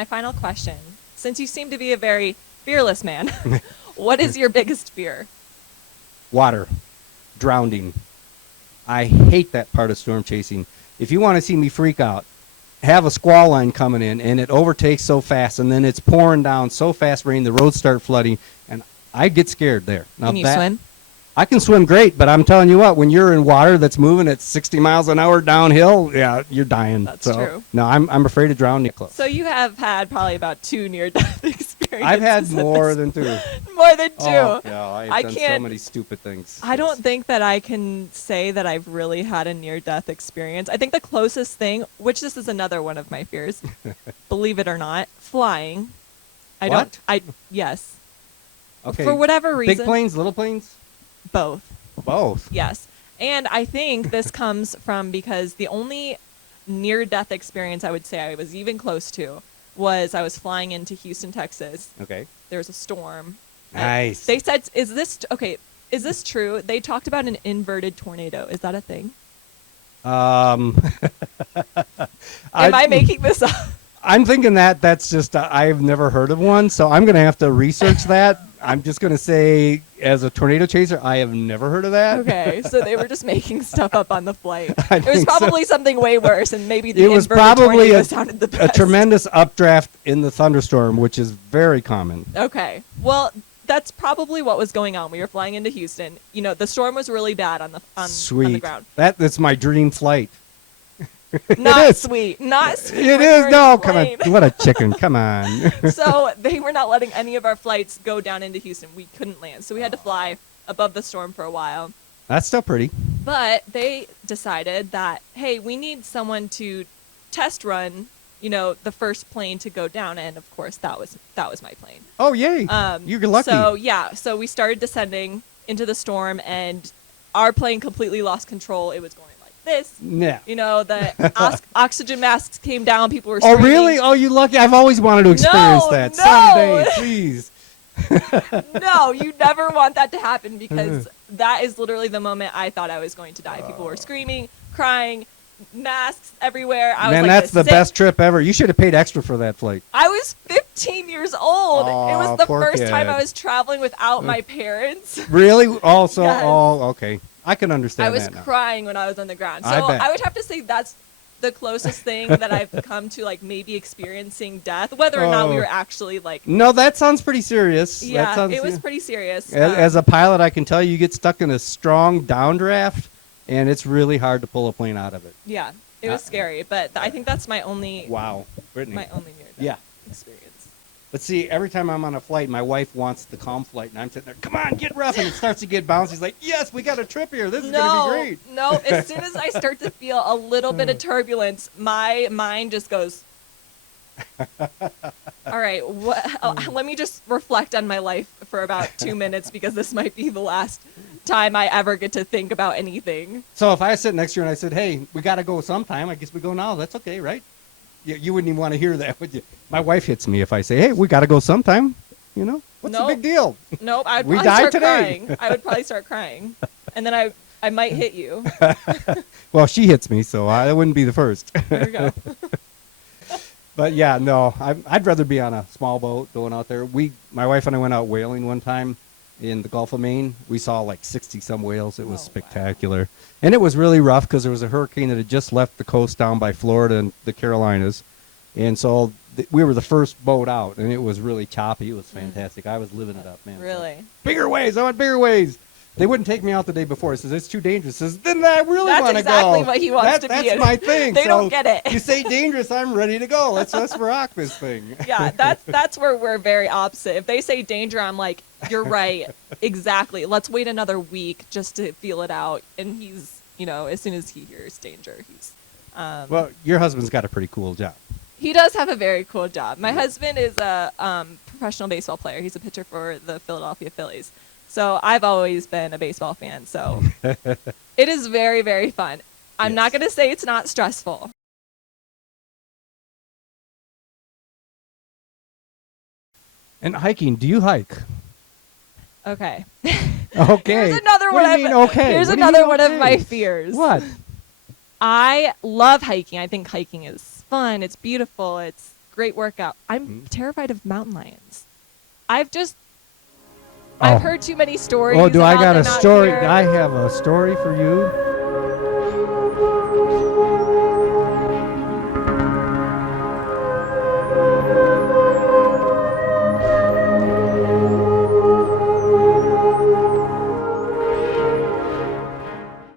my final question, since you seem to be a very fearless man, what is your biggest fear? Water. Drowning. I hate that part of storm chasing. If you want to see me freak out, have a squall line coming in, and it overtakes so fast, and then it's pouring down so fast, rain, the roads start flooding, and I get scared there. Now Can you swim? I can swim great, but I'm telling you what, when you're in water that's moving at 60 miles an hour downhill, yeah, you're dying. That's so, true. No, I'm afraid of drowning. So you have had probably about 2 near-death experiences. I've had more than 2. More than 2. Oh, yeah, I've done so many stupid things. I don't think that I can say that I've really had a near-death experience. I think the closest thing, which this is another one of my fears, believe it or not, flying. Yes. Okay. For whatever reason. Big planes, little planes? Both. Both. Yes. And I think this comes from because the only near-death experience I would say I was even close to was I was flying into Houston, Texas. Okay. There was a storm. Nice. They said, is this true? They talked about an inverted tornado. Is that a thing? Am I making this up? I'm thinking that's just, I've never heard of one, so I'm going to have to research that. I'm just going to say, as a tornado chaser, I have never heard of that. Okay, so they were just making stuff up on the flight. I It was think so. probably something way worse, and maybe the It was inverted probably tornado a sounded the a best. tremendous updraft in the thunderstorm, which is very common. Okay, well, that's probably what was going on. We were flying into Houston. You know, the storm was really bad on the ground. That's my dream flight. Not is. sweet. Not sweet. It when is. you're in No, a come on. plane. What a chicken. Come on. So they were not letting any of our flights go down into Houston. We couldn't land. So we had to fly above the storm for a while. That's still pretty. But they decided that, hey, we need someone to test run, the first plane to go down. And of course, that was my plane. Oh, yay. You're lucky. So we started descending into the storm, and our plane completely lost control. It was going like this. Yeah. The oxygen masks came down. People were Oh, screaming. really? Oh, you lucky. I've always wanted to experience that. No. Someday, please. No, you never want that to happen, because that is literally the moment I thought I was going to die. People were screaming, crying, masks everywhere. I was Man, like, that's the best trip ever. You should have paid extra for that flight. I was 15 years old. It was the poor first time kid. I was traveling without my parents. Really? Also, Yes. Okay. I can understand I was that now. crying when I was on the ground. So I bet. I would have to say that's the closest thing that I've come to, like, maybe experiencing death, whether or not we were actually, like... No, that sounds pretty serious. Yeah, it was pretty serious. As a pilot, I can tell you get stuck in a strong downdraft, and it's really hard to pull a plane out of it. Yeah, it was scary, but I think that's my only... Wow. Brittany. My only near-death experience. But see, every time I'm on a flight, my wife wants the calm flight, and I'm sitting there, come on, get rough, and it starts to get bouncy. She's like, yes, we got a trip here. This is going to be great. No, as soon as I start to feel a little bit of turbulence, my mind just goes, all right, let me just reflect on my life for about 2 minutes, because this might be the last time I ever get to think about anything. So if I sit next to you and I said, hey, we got to go sometime, I guess we go now. That's okay, right? You wouldn't even want to hear that, would you? My wife hits me if I say, hey, we got to go sometime. What's the big deal? Nope, I'd We probably died start today. crying. I would probably start crying. And then I might hit you. Well, she hits me, so I wouldn't be the first. There we go. But yeah, no, I'd rather be on a small boat going out there. My wife and I went out whaling one time in the Gulf of Maine. We saw like 60-some whales. It was spectacular. Wow. And it was really rough because there was a hurricane that had just left the coast down by Florida and the Carolinas. And so we were the first boat out, and it was really choppy. It was fantastic. I was living it up, man. Really? Bigger waves. I want bigger waves. They wouldn't take me out the day before. He says, it's too dangerous. He says, then I really want to go. That's exactly what he wants to be in. That's my thing. They don't get it. You say dangerous, I'm ready to go. Let's rock this thing. Yeah, that's where we're very opposite. If they say danger, I'm like, you're right. Exactly. Let's wait another week just to feel it out. And he's, as soon as he hears danger, he's... Well, your husband's got a pretty cool job. He does have a very cool job. My husband is a professional baseball player. He's a pitcher for the Philadelphia Phillies. So I've always been a baseball fan. So it is very, very fun. I'm not going to say it's not stressful. And hiking, do you hike? Okay. Okay. Here's another What one. do you mean, okay? Here's What do you another mean, one of okay? my fears. What? I love hiking. I think hiking is fun. It's beautiful. It's great workout. I'm terrified of mountain lions. I've Oh. heard too many stories. Oh, do I about got a them out story? here. I have a story for you.